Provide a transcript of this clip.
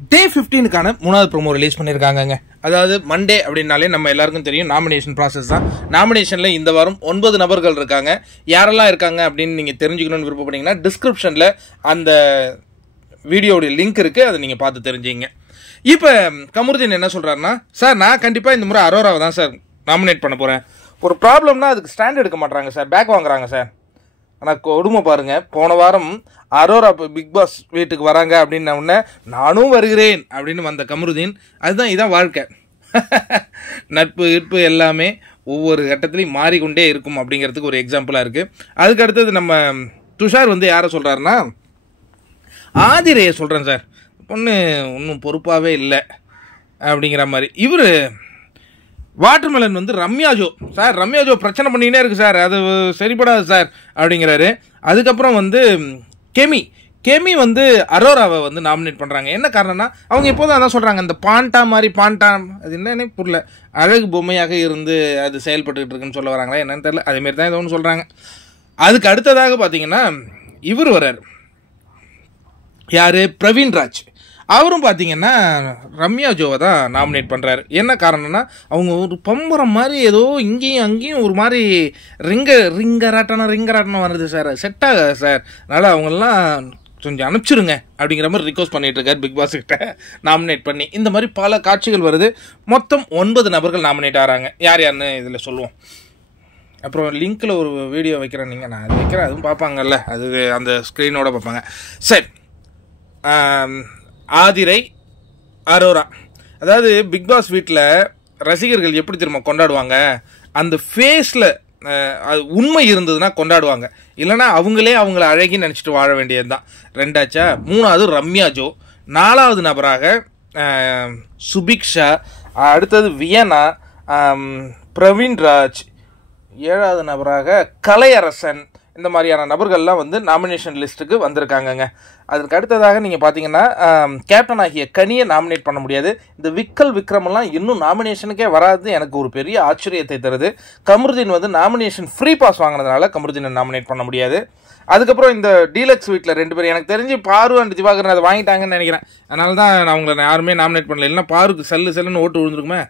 டே 15க்கான 3வது promo release பண்ணியிருக்காங்க. அதாவது மண்டே அப்படின்னாலே நம்ம எல்லாருக்கும் தெரியும் நாமினேஷன் ப்ராசஸ் தான். நாமினேஷனில் இந்த வாரம் 9 நபர்கள் இருக்காங்க. யாரெல்லாம் இருக்காங்க அப்படின்னு நீங்கள் தெரிஞ்சுக்கணும்னு விருப்பப்பட்டீங்கன்னா டிஸ்கிரிப்ஷனில் அந்த வீடியோடைய லிங்க் இருக்குது, அதை நீங்கள் பார்த்து தெரிஞ்சுங்க. இப்போ கமருதீன் என்ன சொல்கிறாருன்னா, சார் நான் கண்டிப்பாக இந்த முறை அரோராவை தான் சார் நாமினேட் பண்ண போகிறேன். ஒரு ப்ராப்ளம்னா அதுக்கு ஸ்டாண்ட் எடுக்க மாட்டாங்க சார், பேக் வாங்குறாங்க சார். ஆனால் கொடுமை பாருங்கள், போன வாரம் அரோரா பிக் பாஸ் வீட்டுக்கு வராங்க அப்படின்ன உடனே நானும் வருகிறேன் அப்படின்னு வந்த கமருதீன், இதான் வாழ்க்கை. நட்பு ஈர்ப்பு எல்லாமே ஒவ்வொரு கட்டத்திலையும் மாறிக்கொண்டே இருக்கும் அப்படிங்கிறதுக்கு ஒரு எக்ஸாம்பிளாக இருக்குது. அதுக்கு அடுத்தது நம்ம துஷார் யாரை சொல்கிறாருன்னா, ஆதிரையை சொல்கிறேன் சார், பொண்ணு ஒன்றும் பொறுப்பாகவே இல்லை அப்படிங்கிற மாதிரி. இவர் வாட்டர்மெலன் ரம்யாஜோ சார், ரம்யாஜோ பிரச்சனை பண்ணினே இருக்கு சார், அது சரிப்படாது சார் அப்படிங்கிறாரு. அதுக்கப்புறம் கெமி அரோராவை நாமினேட் பண்ணுறாங்க. என்ன காரணம்னா, அவங்க எப்போதும் அதான் சொல்கிறாங்க, இந்த பாண்டா அது என்னன்னே புரியல, அழகு பொம்மையாக இருந்து அது செயல்பட்டுக்கிட்டு இருக்குன்னு சொல்ல வராங்களா என்னன்னு தெரியல, அதேமாரி தான் ஏதோ ஒன்று சொல்கிறாங்க. அதுக்கு அடுத்ததாக பார்த்தீங்கன்னா இவர் வர்றார், யார், பிரவீன்ராஜ். அவரும் பார்த்தீங்கன்னா ரம்யாஜோவை தான் நாமினேட் பண்ணுறாரு. என்ன காரணம்னா, அவங்க ஒரு பம்பரம் மாதிரி ஏதோ இங்கேயும் அங்கேயும் ஒரு மாதிரி ரிங்கராட்டனம் வருது சார், செட் ஆகாது சார், அதனால் அவங்களெலாம் கொஞ்சம் அனுப்பிச்சிருங்க அப்படிங்கிற மாதிரி ரிக்வஸ்ட் பண்ணிட்டு இருக்காரு பிக் பாஸ் கிட்ட நாமினேட் பண்ணி. இந்த மாதிரி பல காட்சிகள் வருது. மொத்தம் 9 நபர்கள் நாமினேட் ஆகிறாங்க. யாருன்னு இதில் சொல்லுவோம். அப்புறம் லிங்க்கில் ஒரு வீடியோ வைக்கிறேன், நீங்கள் நான் அது வைக்கிறேன், அதுவும் பார்ப்பாங்கல்ல, அது அந்த ஸ்க்ரீனோட பார்ப்பாங்க. சரி, ஆதிரை, அரோரா. அதாவது பிக் பாஸ் வீட்டில் ரசிகர்கள் எப்படி திரும்ப கொண்டாடுவாங்க, அந்த ஃபேஸில் அது உண்மை இருந்ததுன்னா கொண்டாடுவாங்க, இல்லைனா அவங்களே அவங்கள அழகி நினச்சிட்டு வாழ வேண்டியது தான். 2ஆச்சா. 3வது ரம்யாஜோ, 4வது நபராக சுபிக்ஷா, அடுத்தது வியனா, பிரவீன்ராஜ், 7வது நபராக கலையரசன். இந்த மாதிரியான நபர்கள்லாம் நாமினேஷன் லிஸ்ட்டுக்கு வந்திருக்காங்கங்க. அதுக்கு அடுத்ததாக நீங்கள் பார்த்தீங்கன்னா கேப்டன் ஆகிய கனியை நாமினேட் பண்ண முடியாது. இந்த விக்ரமெல்லாம் இன்னும் நாமினேஷனுக்கே வராது, எனக்கு ஒரு பெரிய ஆச்சரியத்தை தருது. கமருதீன் நாமினேஷன் ஃப்ரீ பாஸ் வாங்கினதுனால கமருதீனை நாமினேட் பண்ண முடியாது. அதுக்கப்புறம் இந்த டீலக்ஸ் வீட்டில் 2 பேர், எனக்கு தெரிஞ்சு பாரு அண்ட் திவாகரன் அதை வாங்கிட்டாங்கன்னு நினைக்கிறேன், அதனால தான் நான் அவங்களை யாருமே நாமினேட் பண்ணல, இல்லைன்னா பாருக்கு செல்லுன்னு ஓட்டு விழுந்துருக்குமே.